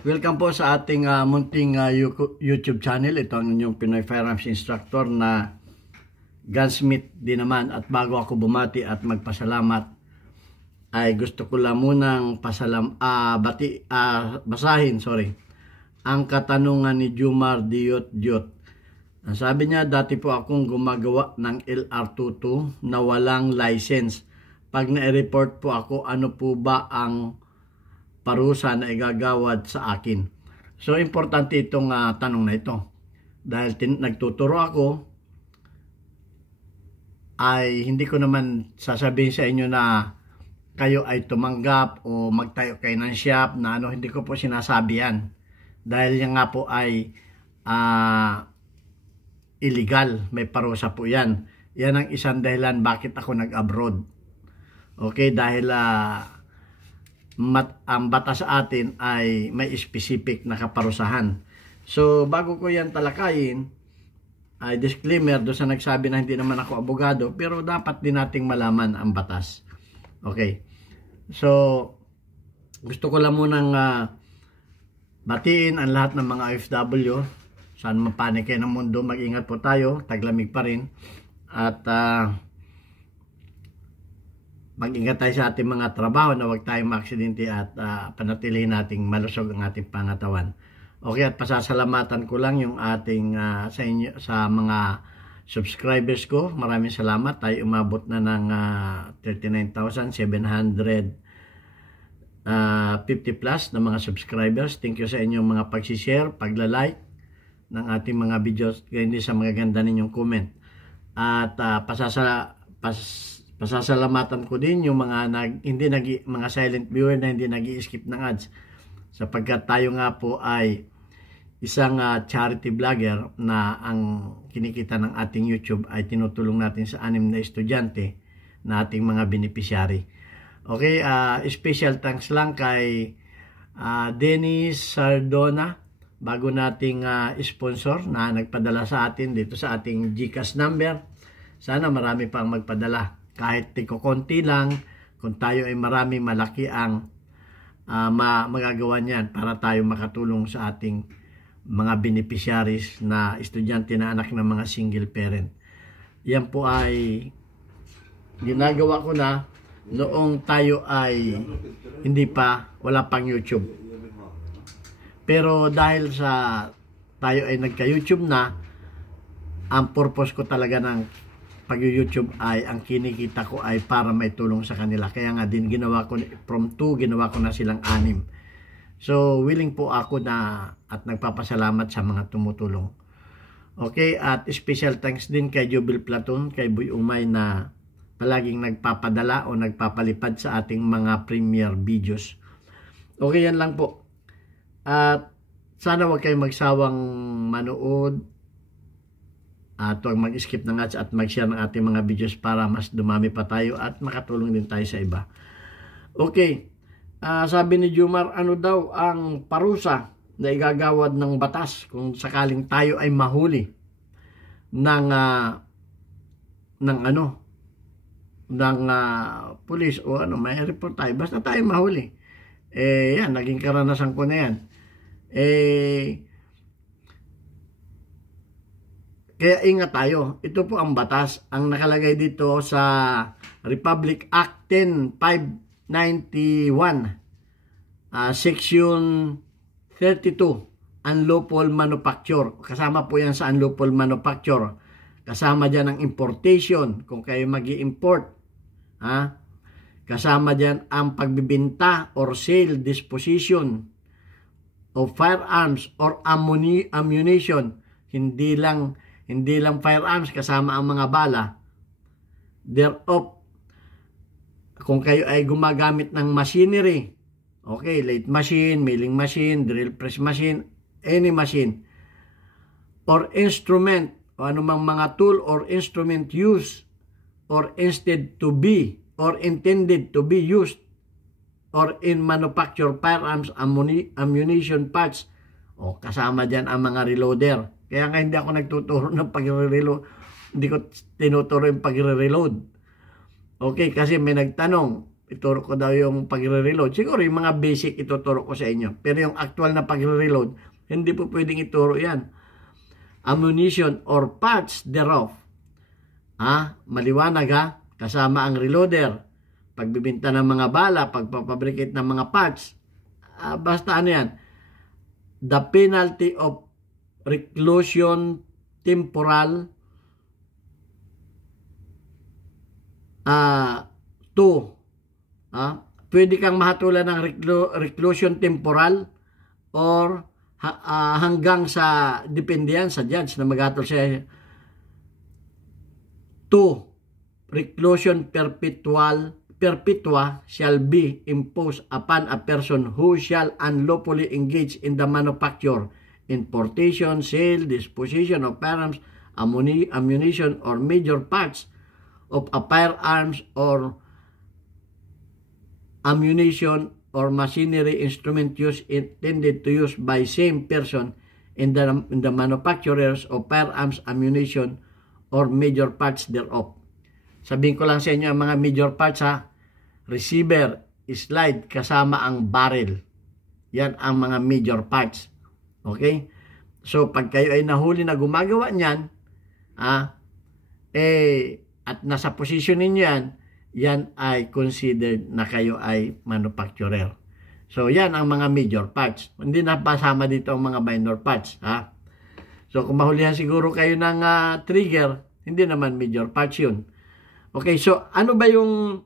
Welcome po sa ating munting YouTube channel. Ito ang inyong Pinoy Firearms Instructor na gunsmith din naman. At bago ako bumati at magpasalamat, ay gusto ko lang munang basahin ang katanungan ni Jumar Diot. Ang sabi niya, dati po akong gumagawa ng LR22 na walang license. Pag na-report po ako, ano po ba ang parusa na igagawad sa akin? So, importante itong tanong na ito. Dahil nagtuturo ako, ay hindi ko naman sasabihin sa inyo na kayo ay tumanggap o magtayo kayo ng shop na hindi ko po sinasabi yan. Dahil yan nga po ay illegal, may parusa po yan. Yan ang isang dahilan bakit ako nag-abroad. Okay, dahil ang batas sa atin ay may specific na kaparusahan. So, bago ko yan talakayin, ay disclaimer doon sa nagsabi na hindi naman ako abogado, pero dapat din nating malaman ang batas. Okay. So, gusto ko lang munang batiin ang lahat ng mga OFW. Saan mapanik kayo ng mundo, mag-ingat po tayo, taglamig pa rin. At mag-ingat tayo sa ating mga trabaho na huwag tayong maaksidente at panatilihin nating malusog ang ating pangatawan. Okay, at pasasalamatan ko lang yung ating sa inyo, sa mga subscribers ko. Maraming salamat. Tayo umabot na ng 39,750 plus na mga subscribers. Thank you sa inyong mga pagsishare, pagla-like ng ating mga videos, hindi sa mga ganda ninyong comment. At pasasalamatan ko din yung mga mga silent viewer na hindi nag-i-skip ng ads, sapagkat tayo nga po ay isang charity vlogger na ang kinikita ng ating YouTube ay tinutulong natin sa 6 na estudyante na ating mga beneficiary. Okay, special thanks lang kay Dennis Sardona, bago nating sponsor na nagpadala sa atin dito sa ating GCash number. Sana marami pang magpadala. Kahit tiko-konti lang, kung tayo ay marami, malaki ang magagawa niyan para tayo makatulong sa ating mga beneficiaries na estudyante na anak ng mga single parent. Yan po ay ginagawa ko na noong tayo ay wala pang YouTube. Pero dahil sa tayo ay nagka-YouTube na, ang purpose ko talaga ng pag-YouTube ay ang kinikita ko ay para may tulong sa kanila. Kaya nga din ginawa ko from 2, ginawa ko na silang 6. So, willing po ako na at nagpapasalamat sa mga tumutulong. Okay, at special thanks din kay Jubil Platon, kay Boy Umay na palaging nagpapadala o nagpapalipad sa ating mga premiere videos. Okay, yan lang po. At sana huwag kayong magsawang manood at huwag mag-skip ng ads at mag-share ng ating mga videos para mas dumami pa tayo at makatulong din tayo sa iba. Okay, sabi ni Jumar, ano daw ang parusa na igagawad ng batas kung sakaling tayo ay mahuli ng pulis o may report tayo, basta tayo mahuli. Yan, naging karanasan ko na yan. Kaya ingat tayo. Ito po ang batas. Ang nakalagay dito sa Republic Act 10-591, Section 32, Unlawful Manufacture. Kasama po yan sa Unlawful Manufacture. Kasama dyan ang importation, kung kayo mag-i-import. Kasama dyan ang pagbibinta or sale, disposition of firearms or ammunition. Hindi lang firearms, kasama ang mga bala. Thereof, kung kayo ay gumagamit ng machinery, okay, lathe machine, milling machine, drill press machine, any machine, or instrument, o anumang mga tool or instrument used, or instead to be, or intended to be used, or in manufacture firearms, ammunition parts, o kasama dyan ang mga reloader. Kaya nga hindi ako nagtuturo ng pagre-reload. Hindi ko tinuturo yung pagre-reload. Okay, kasi may nagtanong, ituro ko daw yung pagre-reload. Siguro yung mga basic ituturo ko sa inyo. Pero yung actual na pagre-reload, hindi po pwedeng ituro yan. Ammunition or parts thereof. Maliwanag ha. Kasama ang reloader. Pagbibinta ng mga bala, pagpapabricate ng mga parts. Basta ano yan. The penalty of reclusion temporal 2. Pwede kang mahatulan ng reclusion temporal or hanggang sa depende yan sa judge na maghatol siya. 2. Reclusion perpetua shall be imposed upon a person who shall unlawfully engage in the manufacture, importation, sale, disposition of firearms, ammunition, or major parts of a firearms or ammunition or machinery instrument used intended to use by same person in the manufacturers of firearms, ammunition, or major parts thereof. Sabihin ko lang sa inyo ang mga major parts receiver, slide, kasama ang barrel. Yan ang mga major parts. Okay? So, pag kayo ay nahuli na gumagawa niyan, at nasa posisyon ninyo yan ay considered na kayo ay manufacturer. So, yan ang mga major parts. Hindi na pasama dito ang mga minor parts. So, kung mahulihan siguro kayo ng trigger, hindi naman major parts yun. Okay, so ano ba yung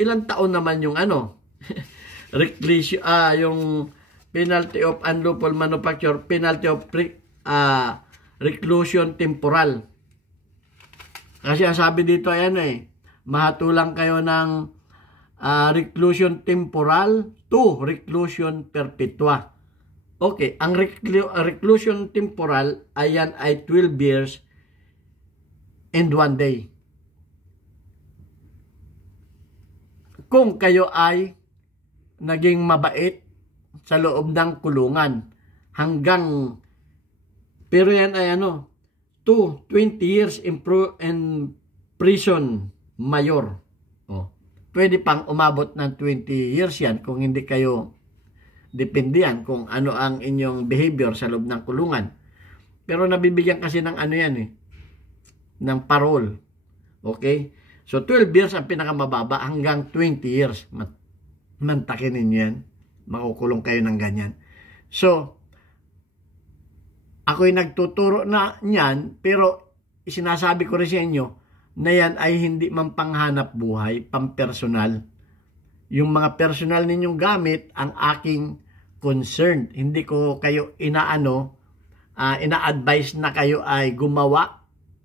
ilang taon naman yung yung penalty of unlawful manufacture, penalty of reclusion temporal. Kasi ang sabi dito mahatulang kayo ng reclusion temporal to reclusion perpetua. Okay, ang reclusion temporal ay 12 years and 1 day. Kung kayo ay naging mabait sa loob ng kulungan hanggang, pero yan ay 20 years in prison mayor. Pwede pang umabot ng 20 years yan kung hindi kayo, depende yan kung ano ang inyong behavior sa loob ng kulungan. Pero nabibigyan kasi ng ng parole. Okay? So, 12 years ang pinakamababa hanggang 20 years. Mantakin ninyo yan. Makukulong kayo ng ganyan. So, ako'y nagtuturo na niyan, pero sinasabi ko rin sa inyo na yan ay hindi man panghanap buhay, pampersonal. Yung mga personal ninyong gamit, ang aking concern. Hindi ko kayo ina-advise na kayo ay gumawa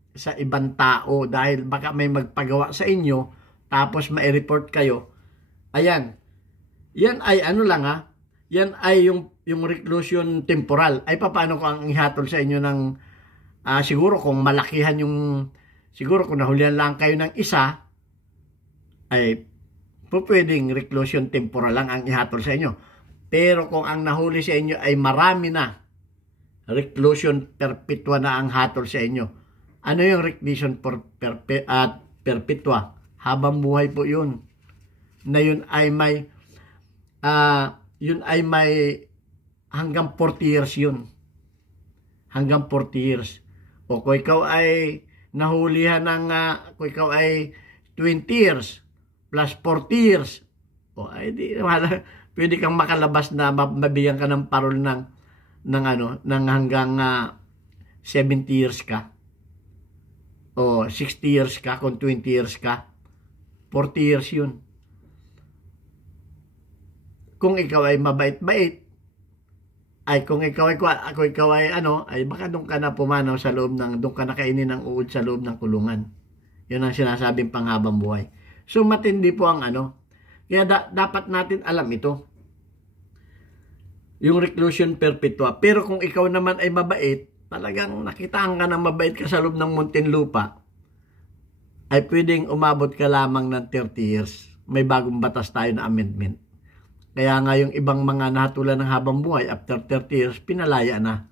sa ibang tao dahil baka may magpagawa sa inyo tapos mai-report kayo. Ayan. Yan ay yan ay yung reclusion temporal. Ay paano ko ang ihatol sa inyo ng siguro kung malakihan siguro kung nahulihan lang kayo ng isa ay pwedeng reclusion temporal lang ang ihatol sa inyo. Pero kung ang nahuli sa inyo ay marami na, reclusion perpetua na ang hatol sa inyo. Ano yung reclusion perpetua? Habang buhay po yun. Na yun ay may hanggang 40 years yun. Hanggang 40 years. O kung ikaw ay nahulihan kung ikaw ay 20 years plus 40 years, ay di pwede kang makalabas na mabigyan ka ng parol ng hanggang 70 years ka. O 60 years ka, kung 20 years ka, 40 years yun. Kung ikaw ay mabait-bait, ay kung ikaw ay baka doon ka na pumanaw sa loob doon ka na kainin ng uod sa loob ng kulungan. Yun ang sinasabing panghabang buhay. So matindi po ang kaya dapat natin alam ito. Yung reclusion perpetua. Pero kung ikaw naman ay mabait, talagang nakitaan ka ng mabait ka sa loob ng Muntinlupa, ay pwedeng umabot ka lamang ng 30 years. May bagong batas tayo na amendment. Kaya nga yung ibang mga nahatulan ng habang buhay, after 30 years, pinalaya na.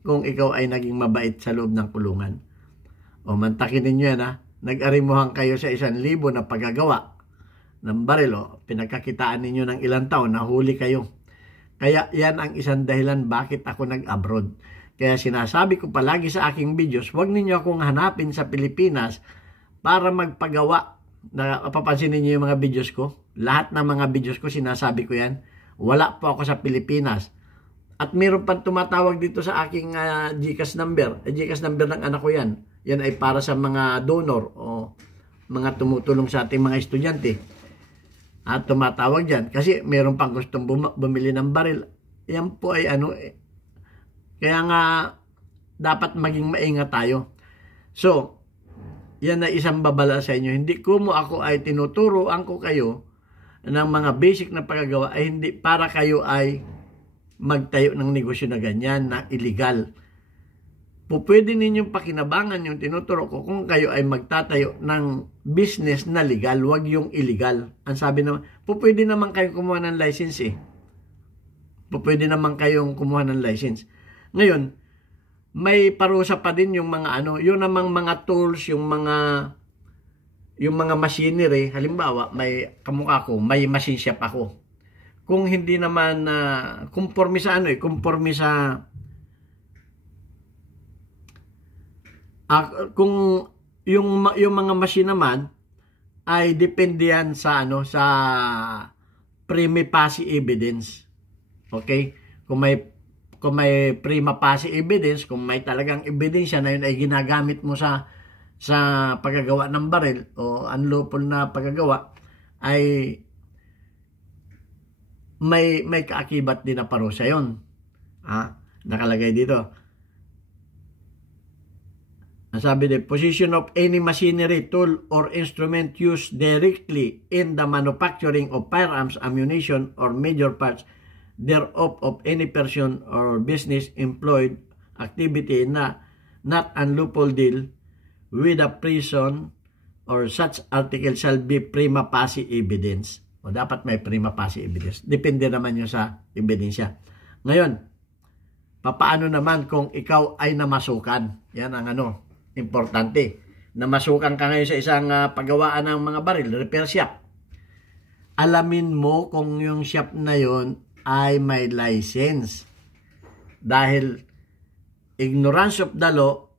Kung ikaw ay naging mabait sa loob ng kulungan. O mantakin ninyo yan nag-arimuhan kayo sa 1,000 na paggagawa ng baril, pinagkakitaan ninyo ng ilang taon, nahuli kayo. Kaya yan ang isang dahilan bakit ako nag-abroad. Kaya sinasabi ko palagi sa aking videos, huwag ninyo akong hanapin sa Pilipinas para magpagawa. Napapansin ninyo yung mga videos ko? Lahat ng mga videos ko, sinasabi ko yan. Wala po ako sa Pilipinas. At meron pang tumatawag dito sa aking GCash number. GCash number ng anak ko yan. Yan ay para sa mga donor o mga tumutulong sa ating mga estudyante. At tumatawag dyan. Kasi meron pang gustong bumili ng baril. Yan po ay kaya nga dapat maging maingat tayo. So, yan ay isang babala sa inyo. Hindi ko mo ako ay tinuturoan ko kayo ng mga basic na paggagawa ay hindi para kayo ay magtayo ng negosyo na ganyan, na illegal. Pwede ninyong pakinabangan yung tinuturo ko kung kayo ay magtatayo ng business na legal, wag yung illegal. Ang sabi naman, pwede naman kayong kumuha ng license Pwede naman kayong kumuha ng license. Ngayon, may parusa pa din yung mga yung namang mga tools, yung mga machinery. Halimbawa, may kamukha ko, may machine shop ako. Kung hindi naman conforme sa conforme sa kung yung mga machine naman ay depende yan sa sa prima facie evidence. Okay? Kung may prima facie evidence, kung may talagang ebidensya na yun ay ginagamit mo sa paggagawa ng baril o unlawful na paggagawa, ay may kaakibat din na parusa yun. Nakalagay dito. Ang sabi din, possession of any machinery, tool, or instrument used directly in the manufacturing of firearms, ammunition, or major parts thereof of any person or business employed activity na not unlawful deal with a prison or such article shall be prima facie evidence. O dapat may prima facie evidence. Depende naman yun sa ebidensya. Ngayon, papaano naman kung ikaw ay namasukan? Yan ang importante. Namasukan ka ngayon sa isang paggawaan ng mga baril, repair shop. Alamin mo kung yung shop na yon ay may license. Dahil ignorance of the law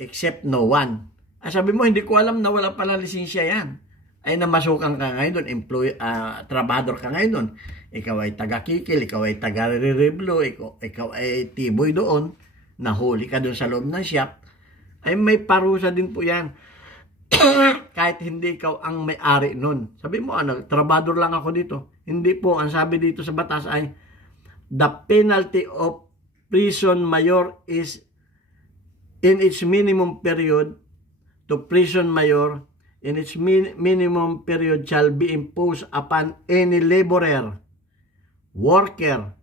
except no one. Sabi mo, hindi ko alam na wala pala lisensya yan. Ay namasukan ka ngayon doon, trabador ka ngayon doon. Ikaw ay taga-kikil, ikaw ay taga-reblo, ikaw ay tiboy doon, nahuli ka doon sa loob ng shop, ay may parusa din po yan. Kahit hindi ikaw ang may-ari nun. Sabi mo, trabador lang ako dito. Hindi po, ang sabi dito sa batas ay, the penalty of prison mayor is in its minimum period to prison mayor in its minimum period shall be imposed upon any laborer, worker,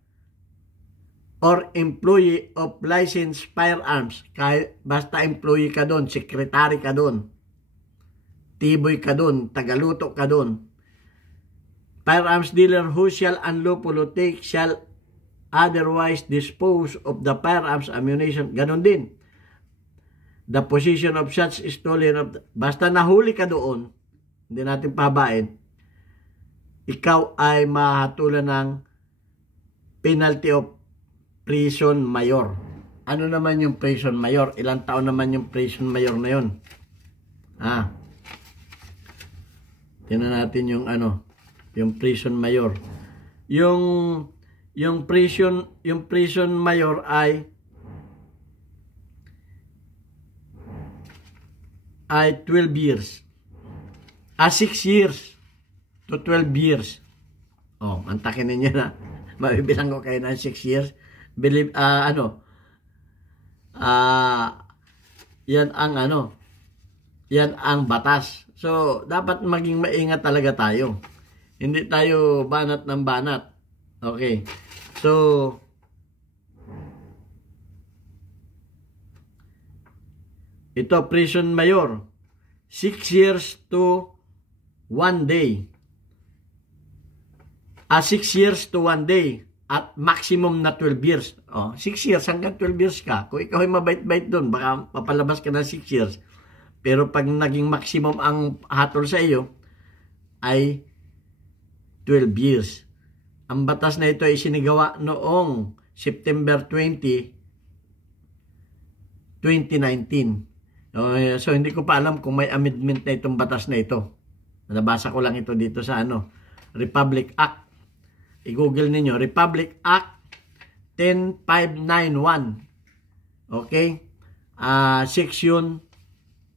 or employee of licensed firearms. Kahit basta employee ka doon, secretary ka doon, tiboy ka doon, tagaluto ka doon. Firearms dealer who shall unlawfully take shall otherwise dispose of the firearms ammunition. Ganon din. The possession of such stolen basta nahuli ka doon, hindi natin pabain, ikaw ay mahatulan ng penalty of prison mayor. Ano naman yung prison mayor? Ilang taon naman yung prison mayor na yun? Tingnan natin yung yung prison mayor. Yung prison mayor ay 12 years. 6 years to 12 years. Antakin ninyo na. Mabibilang ko kayo ng 6 years. Believe, yan ang batas. So, dapat maging maingat talaga tayo. Hindi tayo banat ng banat. Okay. So, ito, prison mayor, 6 years to 1 day. 6 years to 1 day at maximum na 12 years. 6 years hanggang 12 years ka. Kung ikaw ay mabait-bait doon, baka papalabas ka ng 6 years. Pero pag naging maximum ang hatol sa iyo ay 12 years. Ang batas na ito ay isinigawa noong September 20, 2019. So hindi ko pa alam kung may amendment na itong batas na ito. Nabasa ko lang ito dito sa Republic Act. I-google ninyo, Republic Act 10591. Okay? Section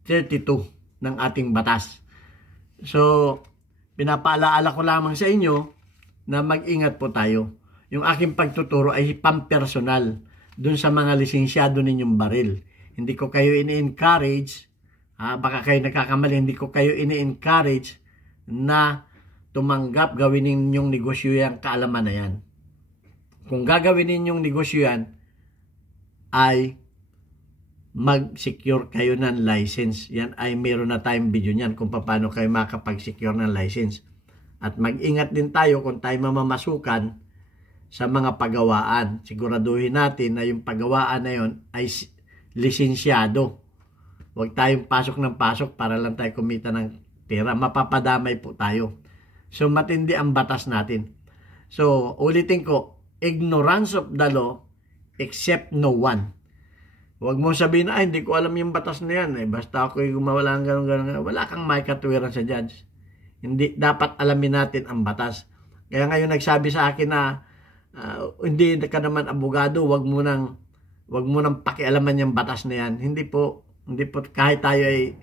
32 ng ating batas. So, pinapaalaala ko lamang sa inyo na mag-ingat po tayo. Yung aking pagtuturo ay pampersonal dun sa mga lisensyado ninyong baril. Hindi ko kayo ini-encourage, baka kayo nagkakamali, hindi ko kayo ini-encourage na tumanggap, gawin ninyong negosyo yung kaalaman na yan. Kung gagawin ninyong negosyo yan, ay mag-secure kayo ng license. Yan ay meron na tayong video niyan kung paano kayo makapag-secure ng license. At mag-ingat din tayo kung tayo mamamasukan sa mga pagawaan. Siguraduhin natin na yung pagawaan na yun ay lisensyado. Huwag tayong pasok ng pasok para lang tayo kumita ng pera. Mapapadamay po tayo. So, matindi ang batas natin. So, ulitin ko, ignorance of the law except no one. Huwag mo sabihin na, hindi ko alam yung batas na yan. Basta ako yung gumawala ng gano'n. Wala kang may katuwiran sa judge. Hindi, dapat alamin natin ang batas. Kaya ngayon nagsabi sa akin na hindi ka naman abogado, wag mo nang pakialaman yung batas na yan. Hindi po kahit tayo ay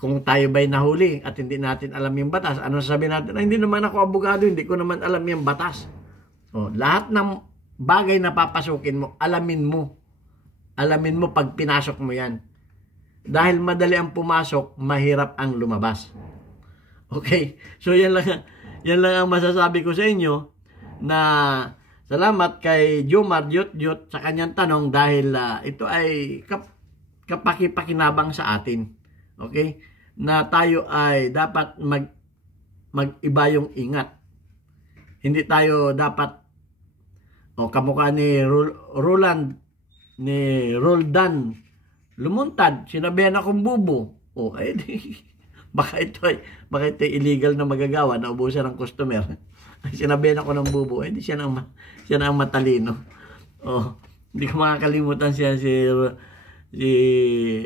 kung tayo ba'y nahuli at hindi natin alam yung batas, ano sabihin natin? Hindi naman ako abogado, hindi ko naman alam yung batas. Lahat ng bagay na papasukin mo, alamin mo. Alamin mo pag pinasok mo yan. Dahil madali ang pumasok, mahirap ang lumabas. Okay? So yan lang ang masasabi ko sa inyo, na salamat kay Jomar Dyot sa kanyang tanong dahil ito ay kapakipakinabang sa atin. Okay? Na tayo ay dapat mag-iba yung ingat. Hindi tayo dapat kamukha ni Roldan Lumuntad, sinabihan akong bubo. Baka ito ay illegal na magagawa, naubusan ng customer. Sinabihan ako ng bubo, siya na ang matalino. Hindi ko makakalimutan siya si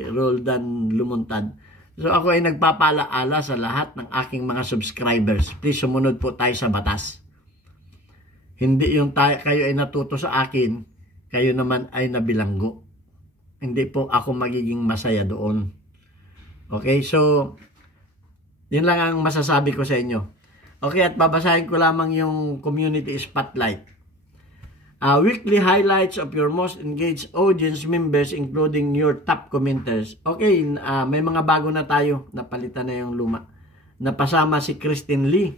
Roldan Lumuntad. So ako ay nagpapalaala sa lahat ng aking mga subscribers. Please sumunod po tayo sa batas. Hindi yung kayo ay natuto sa akin, kayo naman ay nabilanggo. Hindi po ako magiging masaya doon. Okay, so yun lang ang masasabi ko sa inyo. Okay, at babasahin ko lamang yung community spotlight. Weekly highlights of your most engaged audience members including your top commenters. Okay, may mga bago na tayo. Napalitan na yung luma. Napasama si Christine Lee.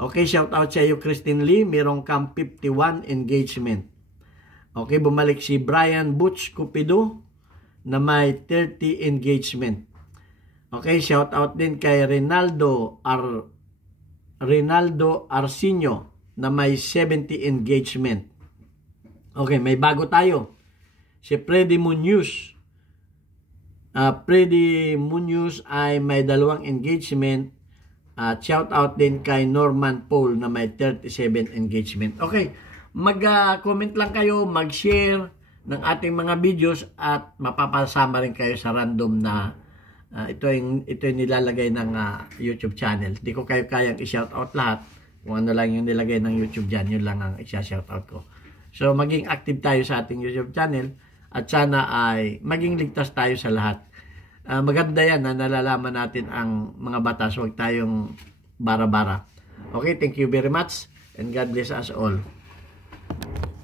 Okay, shout out sa iyo Christine Lee. Merong kang 51 engagement. Okay, bumalik si Brian Butch Cupido na may 30 engagement. Okay, shout out din kay Rinaldo Arsinio na may 70 engagement. Okay, may bago tayo. Si Freddy Munoz. Freddy Munoz ay may 2 engagement. Shout out din kay Norman Paul na may 37 engagement. Okay, mag-comment lang kayo, mag-share ng ating mga videos at mapapasama rin kayo sa random na ito yung nilalagay ng YouTube channel. Hindi ko kayo kayang i-shout out lahat. Kung ano lang yung nilagay ng YouTube dyan, yun lang ang i-shout out ko. So maging active tayo sa ating YouTube channel at sana ay maging ligtas tayo sa lahat. Maganda yan na nalalaman natin ang mga batas. Huwag tayong bara-bara. Okay, thank you very much and God bless us all.